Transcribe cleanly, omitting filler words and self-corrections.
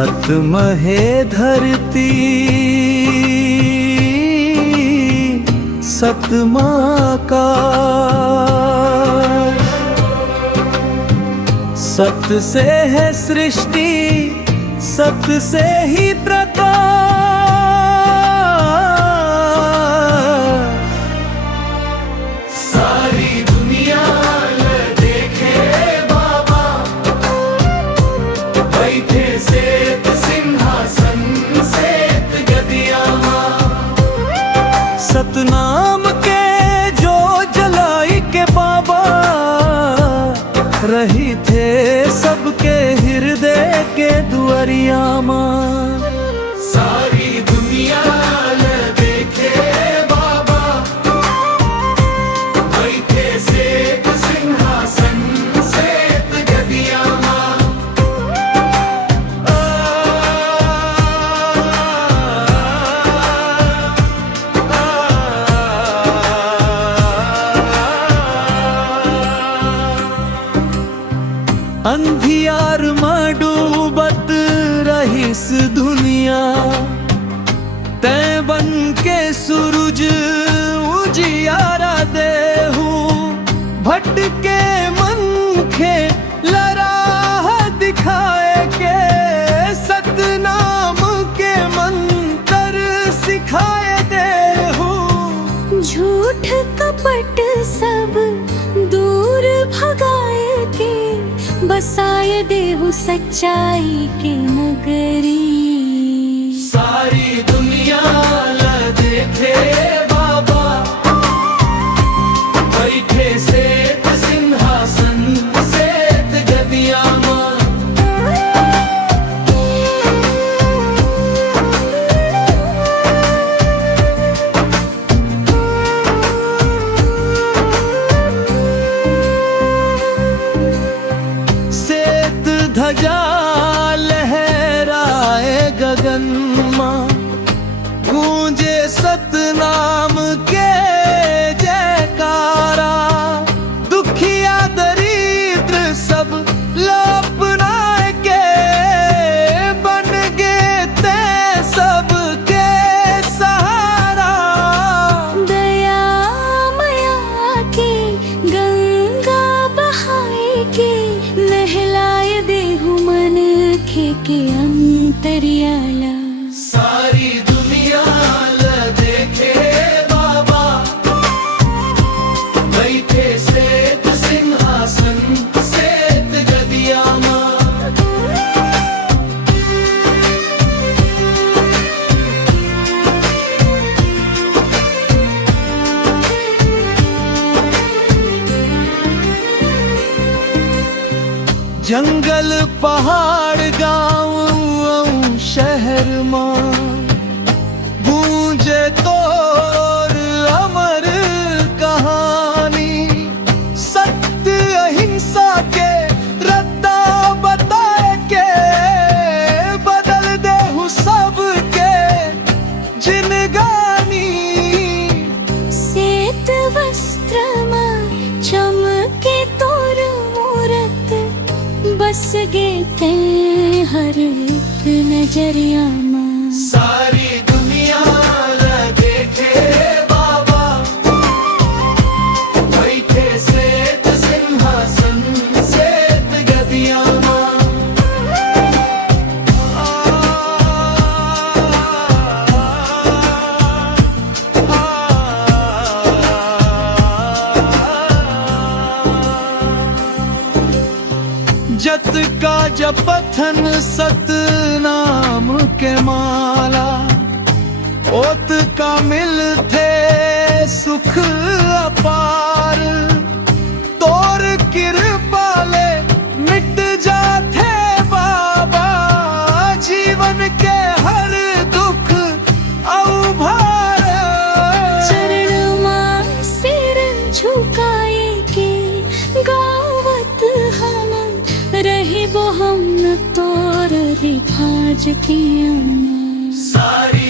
सतमहे धरती सतमाका, सत से है सृष्टि सत से ही प्रकाश। सारी दुनिया देखे बाबा बैठे सेत सिंहासन सेत गदिया मां। सतनाम के जो जलाई के बाबा रही थे सबके हृदय के दुआरिया मां। सारी दुनिया देखे बाबा बैठे सेत सिंहासन सेत गदिया मां। अंधियार में डूबत रहीस दुनिया, तै बन के सूरज उजियारा देहू। भटके मन के लराह दिखाए के सतनाम के मंत्र सिखाए देहू। झूठ कपट सब दूर भगाए के बसाए देहु सच्चाई के नगरी। सारी दुनिया देखे बाबा बैठे सेत सिंहासन सेत गदिया मां। सेत ध्वजा लहराए गगन मां, गूंजे सतनाम के जयकारा। दुखिया दरिद्र सब लापनाए के बन गए ते सबके सहारा। दया मया के गंगा बहाए के नहलाए देहु मन के अंतरियाला। सारी दुनिया देखे बाबा बैठे सेत सिंहासन सेत गदिया मां। जंगल पहाड़ गांव शहर मां, गूंजे तोर अमर कहानी। सत्य अहिंसा के रत्ता बताए के बदल देहु सबके जिनगानी। श्वेत वस्त्र में चमके तोर मूरत, बस गे ते हर एक नजरिया मां। सारी दुनिया देखे बाबा बैठे सेत सिंहासन सेत गदिया मां। जत का जपथन सतनाम के माला, ओत का मिलते सुख अपार। तोर कृपाले मिट जाते बाबा जीवन के हर दुख औभार। चरण मां सिर झुकाए के गावत हम रही वो हम तोर रिभाज के। सारी